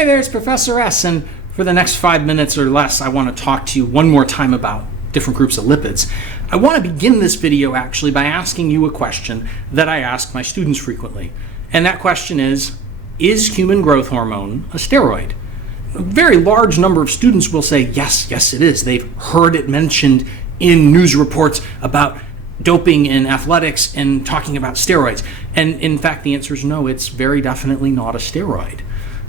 Hey there, it's Professor S, and for the next 5 minutes or less, I want to talk to you one more time about different groups of lipids. I want to begin this video actually by asking you a question that I ask my students frequently. And that question is human growth hormone a steroid? A very large number of students will say, yes, it is. They've heard it mentioned in news reports about doping in athletics and talking about steroids. And in fact, the answer is no, it's very definitely not a steroid.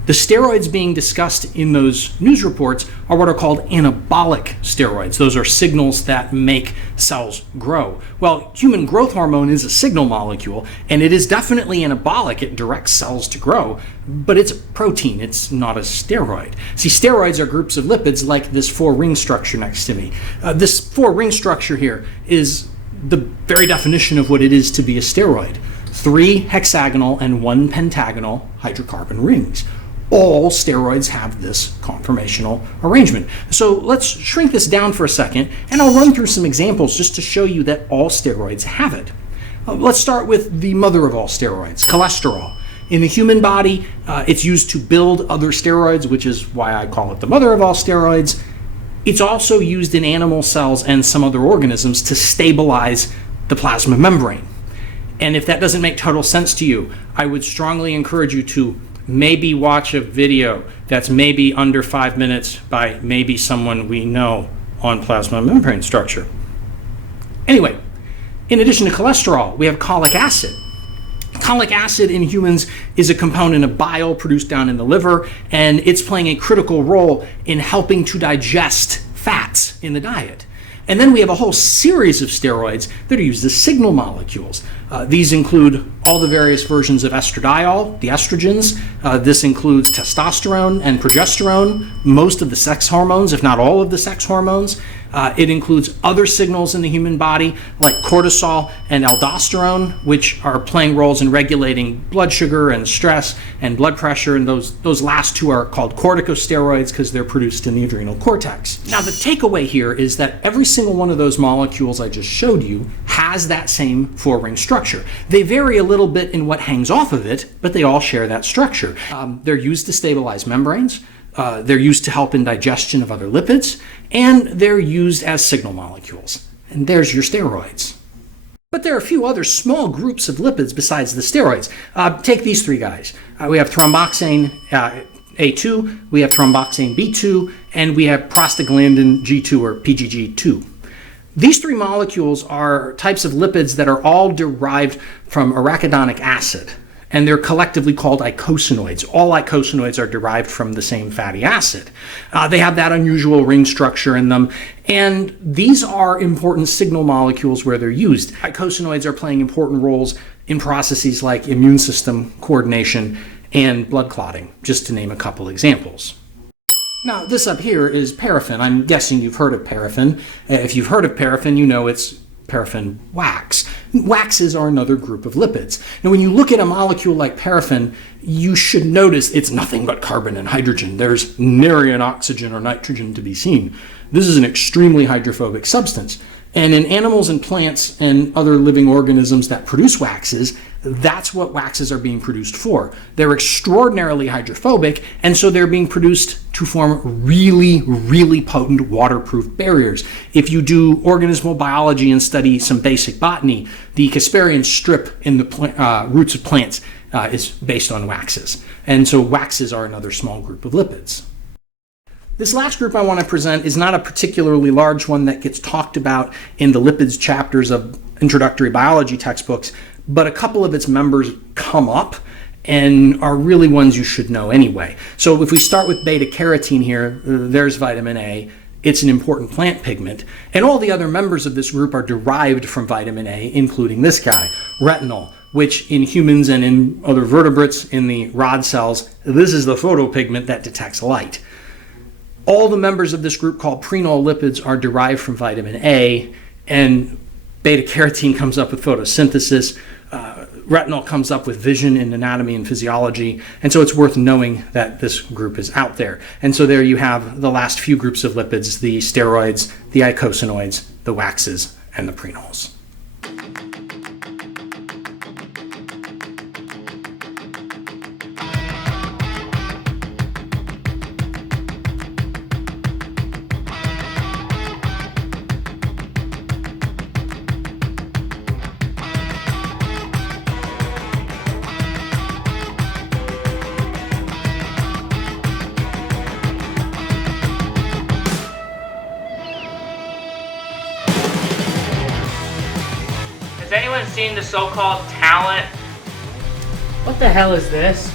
The steroids being discussed in those news reports are what are called anabolic steroids. Those are signals that make cells grow. Well, human growth hormone is a signal molecule, and it is definitely anabolic. It directs cells to grow, but it's a protein. It's not a steroid. See, steroids are groups of lipids like this 4-ring structure next to me. This 4-ring structure here is the very definition of what it is to be a steroid. 3 hexagonal and 1 pentagonal hydrocarbon rings. All steroids have this conformational arrangement. So let's shrink this down for a second, and I'll run through some examples just to show you that all steroids have it. Let's start with the mother of all steroids, cholesterol. In the human body, it's used to build other steroids, which is why I call it the mother of all steroids. It's also used in animal cells and some other organisms to stabilize the plasma membrane. And if that doesn't make total sense to you, I would strongly encourage you to maybe watch a video that's maybe under 5 minutes by maybe someone we know on plasma membrane structure. Anyway, in addition to cholesterol, we have cholic acid. Cholic acid in humans is a component of bile produced down in the liver, and it's playing a critical role in helping to digest fats in the diet. And then we have a whole series of steroids that are used as signal molecules. These include all the various versions of estradiol, the estrogens. This includes testosterone and progesterone, most of the sex hormones, if not all of the sex hormones. It includes other signals in the human body like cortisol and aldosterone, which are playing roles in regulating blood sugar and stress and blood pressure. And those last two are called corticosteroids because they're produced in the adrenal cortex. Now, the takeaway here is that every single one of those molecules I just showed you has that same 4-ring structure. They vary a little bit in what hangs off of it, but they all share that structure. They're used to stabilize membranes. They're used to help in digestion of other lipids, and they're used as signal molecules. And there's your steroids. But there are a few other small groups of lipids besides the steroids. Take these 3 guys. We have thromboxane A2, we have thromboxane B2, and we have prostaglandin G2 or PGG2. These 3 molecules are types of lipids that are all derived from arachidonic acid, and they're collectively called eicosanoids. All eicosanoids are derived from the same fatty acid. They have that unusual ring structure in them, and these are important signal molecules where they're used. Eicosanoids are playing important roles in processes like immune system coordination and blood clotting, just to name a couple examples. Now, this up here is paraffin. I'm guessing you've heard of paraffin. If you've heard of paraffin, you know it's paraffin wax. Waxes are another group of lipids. Now, when you look at a molecule like paraffin, you should notice it's nothing but carbon and hydrogen. There's nary an oxygen or nitrogen to be seen. This is an extremely hydrophobic substance. And in animals and plants and other living organisms that produce waxes, that's what waxes are being produced for. They're extraordinarily hydrophobic, and so they're being produced to form really, really potent waterproof barriers. If you do organismal biology and study some basic botany, the Casparian strip in the roots of plants is based on waxes. And so waxes are another small group of lipids. This last group I want to present is not a particularly large one that gets talked about in the lipids chapters of introductory biology textbooks, but a couple of its members come up and are really ones you should know anyway. So if we start with beta carotene here, there's vitamin A. It's an important plant pigment, and all the other members of this group are derived from vitamin A, including this guy, retinol, which in humans and in other vertebrates in the rod cells, this is the photopigment that detects light. All the members of this group called prenol lipids are derived from vitamin A, and beta carotene comes up with photosynthesis. Retinol comes up with vision in anatomy and physiology, and so it's worth knowing that this group is out there. And so there you have the last few groups of lipids, the steroids, the eicosanoids, the waxes, and the prenols. Has anyone seen the so-called talent? What the hell is this?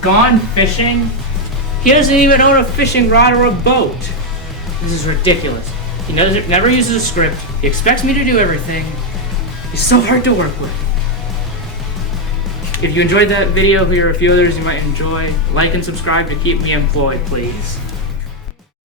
Gone fishing? He doesn't even own a fishing rod or a boat. This is ridiculous. He never uses a script. He expects me to do everything. He's so hard to work with. If you enjoyed that video, here are a few others you might enjoy. Like and subscribe to keep me employed, please.